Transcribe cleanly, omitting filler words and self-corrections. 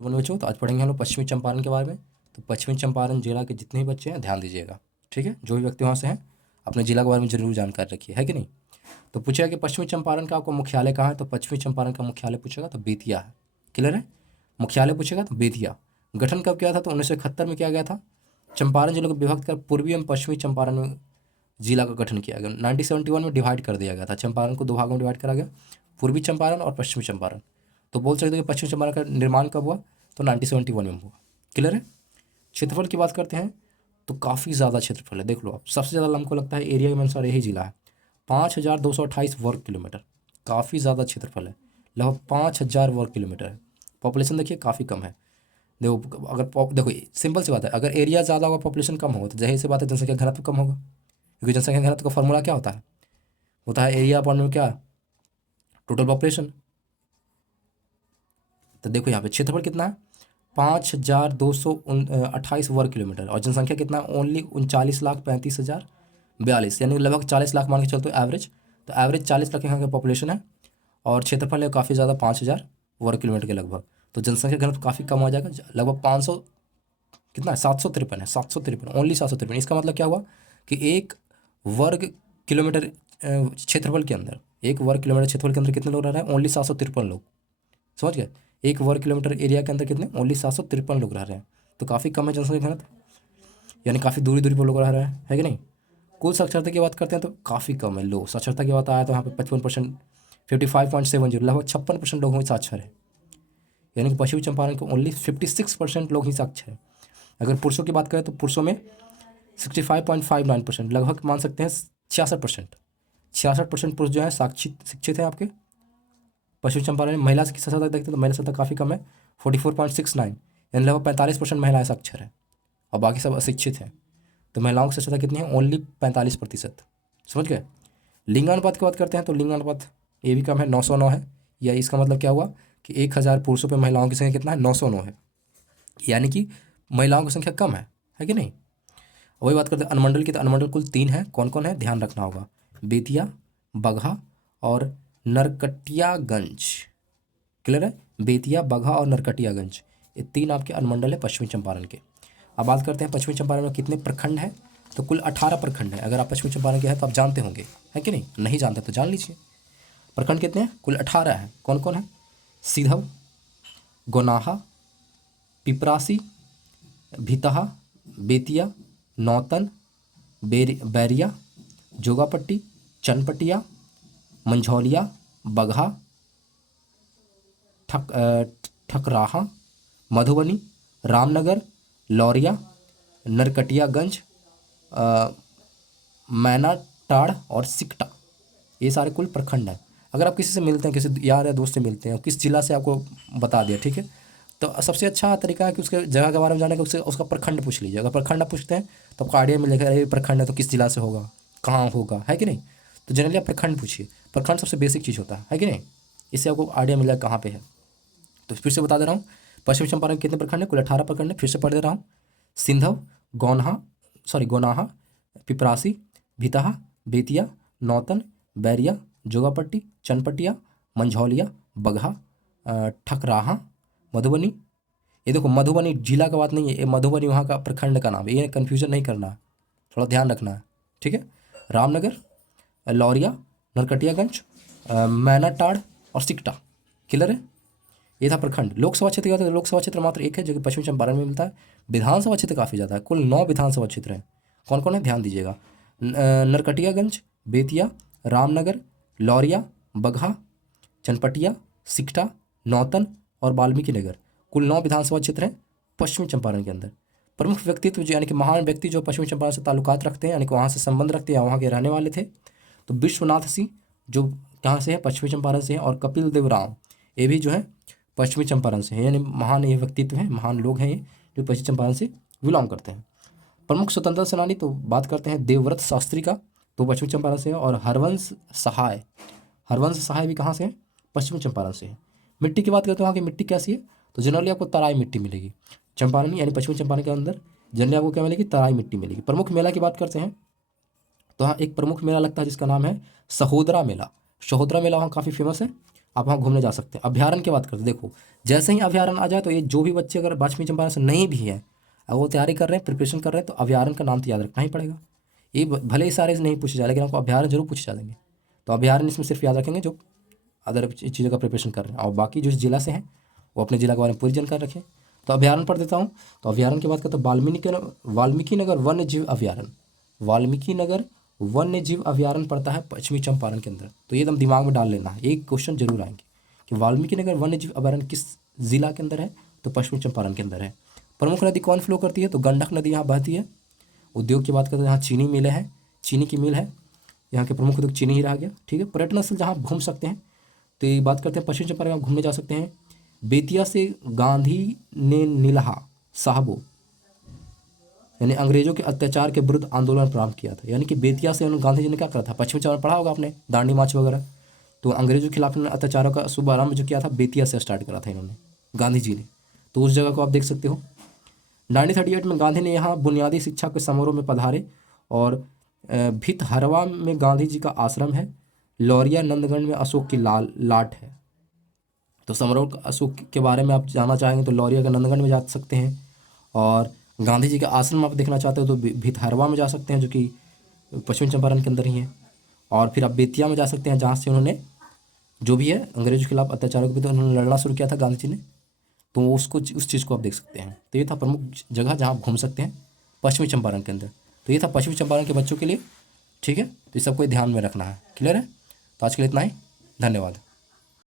बोलो बच्चों, तो आज पढ़ेंगे हम लोग पश्चिमी चंपारण के बारे में। तो पश्चिमी चंपारण जिला के जितने भी बच्चे हैं ध्यान दीजिएगा, ठीक है। जो भी व्यक्ति वहाँ से हैं अपने जिला के बारे में जरूर जानकारी रखिए, है कि नहीं। तो पूछेगा कि पश्चिमी चंपारण का आपको मुख्यालय कहाँ है, तो पश्चिमी चंपारण का मुख्यालय पूछेगा तो बेतिया है। क्लियर है। मुख्यालय पूछेगा तो बेतिया। गठन कब किया था, तो 1971 में किया गया था। चंपारण जिले को विभक्त कर पूर्वी एवं पश्चिमी चंपारण जिला का गठन किया गया। 1971 में डिवाइड कर दिया गया था, चंपारण को 2 भागों में डिवाइड करा गया, पूर्वी चंपारण और पश्चिमी चंपारण। तो बोल सकते हो कि पश्चिमी चंपारण का निर्माण कब हुआ, तो 1971 में हुआ। क्लियर है। क्षेत्रफल की बात करते हैं तो काफ़ी ज़्यादा क्षेत्रफल है, देख लो आप। सबसे ज़्यादा हमको लगता है एरिया के अनुसार यही जिला है, 5228 वर्ग किलोमीटर। काफ़ी ज़्यादा क्षेत्रफल है, लगभग 5000 वर्ग किलोमीटर है। पॉपुलेशन देखिए काफ़ी कम है। देखो अगर देखो सिंपल सी बात है, अगर एरिया ज़्यादा होगा पॉपुलेशन कम होगा, तो जाहिर सी बात है जनसंख्या घनत्व कम होगा, क्योंकि जनसंख्या घनत्व का फॉर्मूला क्या होता है एरिया अपॉन में क्या, टोटल पॉपुलेशन। तो देखो यहाँ पे क्षेत्रफल कितना है, 5228 वर्ग किलोमीटर, और जनसंख्या कितना है, ओनली 39,35,042, यानी लगभग 40 लाख मान के चलते हो एवरेज। तो एवरेज 40 लाख यहाँ का पॉपुलेशन है, और क्षेत्रफल है काफ़ी ज़्यादा 5000 वर्ग किलोमीटर के लगभग। तो जनसंख्या घनत्व काफ़ी कम आ जाएगा, लगभग 500 कितना है, 753 है, 753, ओनली 753। इसका मतलब क्या हुआ कि एक वर्ग किलोमीटर क्षेत्रफल के अंदर, एक वर्ग किलोमीटर क्षेत्रफल के अंदर कितने लोग रह रहे हैं, ओनली 753 लोग। समझ गए। एक वर्ग किलोमीटर एरिया के अंदर कितने, ओनली 753 लोग रह रहे हैं। तो काफ़ी कम है जनसंख्या घनत्व, यानी काफ़ी दूरी दूरी पर लोग रह रहे हैं, है कि नहीं। कुल साक्षरता की बात करते हैं तो काफ़ी कम है, लो साक्षरता की बात आया तो यहाँ पे 55%, 55.70, लगभग 56% लोग ही साक्षर है। यानी कि पश्चिमी चंपारण को ओनली 56% लोग ही साक्षर है। अगर पुरुषों की बात करें तो पुरुषों में 65.59%, लगभग मान सकते हैं 66%। 66% पुरुष जो है शिक्षित है आपके पश्चिमी चंपारण में। महिला की साक्षरता देखते हैं तो महिला साक्षरता काफ़ी कम है, 44.69, यानी लगभग 45% महिलाएं साक्षर है, और बाकी सब अशिक्षित हैं। तो महिलाओं की साक्षरता कितनी है, ओनली 45%। समझ गए। लिंगानुपात की बात करते हैं तो लिंगानुपात ये भी कम है, 909 है। या इसका मतलब क्या हुआ कि 1000 पुरुषों पर महिलाओं की संख्या कितना है, 909 है, यानी कि महिलाओं की संख्या कम है कि नहीं। वही बात करते हैं अनुमंडल की, तो अनुमंडल कुल 3 है। कौन कौन है, ध्यान रखना होगा, बेतिया, बगहा और नरकटियागंज। क्लियर है। बेतिया, बगहा और नरकटियागंज, ये 3 आपके अनुमंडल है पश्चिमी चंपारण के। अब बात करते हैं पश्चिमी चंपारण में कितने प्रखंड हैं, तो कुल 18 प्रखंड है। अगर आप पश्चिमी चंपारण के हैं तो आप जानते होंगे, है कि नहीं, नहीं जानते तो जान लीजिए। प्रखंड कितने हैं, कुल 18 है। कौन कौन है, सीधव, गोनाहा, पिपरासी, भितहा, बेतिया, नौतन, बैरिया, जोगापट्टी, चनपटिया, मंझौलिया, बगहा, ठकराहा, मधुबनी, रामनगर, लौरिया, नरकटियागंज, मैनाटाड़ और सिकटा, ये सारे कुल प्रखंड हैं। अगर आप किसी से मिलते हैं, किसी यार या दोस्त से मिलते हैं, किस जिला से आपको बता दिया, ठीक है, तो सबसे अच्छा तरीका है कि उसके जगह के बारे में जानने का उससे उसका प्रखंड पूछ लीजिए। अगर प्रखंड आप पूछते हैं तो आपको आइडिया मिलेगा, अरे प्रखंड है तो किस जिला से होगा, कहाँ होगा, है कि नहीं। तो जनरली आप प्रखंड पूछिए, प्रखंड सबसे बेसिक चीज़ होता है कि नहीं। इससे आपको आइडिया मिलेगा कहाँ पे है। तो फिर से बता दे रहा हूँ, पश्चिमी चंपारण में कितने प्रखंड है, कुल 18 प्रखंड है। फिर से पढ़ दे रहा हूँ, सिंधव, गोनाहा, पिपरासी, भितहा, बेतिया, नौतन, बैरिया, जोगापट्टी, चनपटिया, मंझौलिया, बगहा, ठकराहा, मधुबनी। ये देखो मधुबनी जिला का बात नहीं है, ये मधुबनी वहाँ का प्रखंड का नाम है, ये कन्फ्यूजन नहीं करना है, थोड़ा ध्यान रखना है, ठीक है। रामनगर, लौरिया, नरकटियागंज, मैनाटाड़ और सिकटा। क्लियर है। ये था प्रखंड। लोकसभा क्षेत्र क्या होता है, लोकसभा क्षेत्र मात्र एक है जो कि पश्चिमी चंपारण में मिलता है। विधानसभा क्षेत्र काफ़ी ज़्यादा है, कुल 9 विधानसभा क्षेत्र हैं। कौन कौन है, ध्यान दीजिएगा, नरकटियागंज, बेतिया, रामनगर, लौरिया, बगहा, चनपटिया, सिकटा, नौतन और वाल्मीकि नगर, कुल 9 विधानसभा क्षेत्र हैं पश्चिमी चंपारण के अंदर। प्रमुख व्यक्तित्व यानी कि महान व्यक्ति जो पश्चिमी चंपारण से ताल्लुकात रखते हैं, यानी कि वहाँ से संबंध रखते हैं या वहाँ के रहने वाले थे, तो विश्वनाथ सिंह जो कहाँ से है, पश्चिमी चंपारण से हैं, और कपिल देव राव ये भी जो है पश्चिमी चंपारण से हैं। यानी महान ये व्यक्तित्व हैं, महान लोग हैं ये, जो पश्चिमी चंपारण से बिलोंग करते हैं। प्रमुख स्वतंत्रता सेनानी तो बात करते हैं देवव्रत शास्त्री का, तो पश्चिमी चंपारण से है। और हरवंश सहाय भी कहाँ से है, पश्चिमी चंपारण से है। मिट्टी की बात करते हैं, वहाँ की मिट्टी कैसी है, तो जनरली आपको तराई मिट्टी मिलेगी चंपारण में, यानी पश्चिमी चंपारण के अंदर जनरली आपको क्या मिलेगी, तराई मिट्टी मिलेगी। प्रमुख मेला की बात करते हैं तो हाँ एक प्रमुख मेला लगता है जिसका नाम है सहोदरा मेला। सहोदरा मेला वहाँ काफ़ी फेमस है, आप वहाँ घूमने जा सकते हैं। अभ्यारण्य की बात करते हैं, देखो जैसे ही अभ्यारण्य आ जाए तो ये जो भी बच्चे अगर पश्चिमी चंपारण से नहीं भी हैं, अगर वो तैयारी कर रहे हैं, प्रिपरेशन कर रहे हैं, तो अभ्यारण्य का नाम तो याद रखना ही पड़ेगा। ये भले ही सारे से नहीं पूछे जाए, लेकिन आपको अभ्यारण्य जरूर पूछे जाएंगे। तो अभ्यारण्य इसमें सिर्फ याद रखेंगे जो अदर चीज़ों का प्रिपरेशन कर रहे हैं, और बाकी जो जिला से हैं वो अपने जिला के बारे में पूरी जानकारी रखें। तो अभ्यारण्य पढ़ देता हूँ। तो अभ्यारण्य की बात करते हैं, वाल्मीकि नगर वन्य जीव अभ्यारण्य। वाल्मीकि नगर वन्य जीव अभ्यारण्य पड़ता है पश्चिमी चंपारण के अंदर। तो ये एकदम दिमाग में डाल लेना है, एक क्वेश्चन जरूर आएंगे कि वाल्मीकि नगर वन्य जीव अभ्यारण्य किस जिला के अंदर है, तो पश्चिमी चंपारण के अंदर है। प्रमुख नदी कौन फ्लो करती है, तो गंडक नदी यहाँ बहती है। उद्योग की बात करते हैं, यहाँ चीनी मिलें हैं, चीनी की मिल है, यहाँ के प्रमुख उद्योग चीनी ही रह गया, ठीक है। पर्यटन स्थल जहाँ आप घूम सकते हैं, तो ये बात करते हैं पश्चिम चंपारण में आप घूमने जा सकते हैं। बेतिया से गांधी ने नीलहा साहबो, यानी अंग्रेजों के अत्याचार के विरुद्ध आंदोलन प्रारंभ किया था। यानी कि बेतिया से उन्होंने गांधी जी ने क्या करा था, पश्चिमी चंपारण पढ़ा होगा आपने, दांडी मार्च वगैरह। तो अंग्रेजों के खिलाफ इन्होंने अत्याचारों का शुभारंभ जो किया था, बेतिया से स्टार्ट करा था इन्होंने, गांधी जी ने। तो उस जगह को आप देख सकते हो। 1938 में गांधी ने यहाँ बुनियादी शिक्षा के समारोह में पधारे, और भितहरवा में गांधी जी का आश्रम है। लौरिया नंदगढ़ में अशोक की लाट है। तो समारोह अशोक के बारे में आप जानना चाहेंगे तो लौरिया के नंदगढ़ में जा सकते हैं, और गांधी जी का आश्रम आप देखना चाहते हो तो भितहरवा में जा सकते हैं, जो कि पश्चिमी चंपारण के अंदर ही है। और फिर आप बेतिया में जा सकते हैं, जहाँ से उन्होंने जो भी है अंग्रेजों के खिलाफ अत्याचारों के विरुद्ध उन्होंने लड़ना शुरू किया था गांधी जी ने। तो उसको उस चीज़ को आप देख सकते हैं। तो ये था प्रमुख जगह जहाँ आप घूम सकते हैं पश्चिमी चंपारण के अंदर। तो ये था पश्चिमी चंपारण के बच्चों के लिए, ठीक है। तो ये सबको ध्यान में रखना है, क्लियर है। तो आज के लिए इतना ही, धन्यवाद।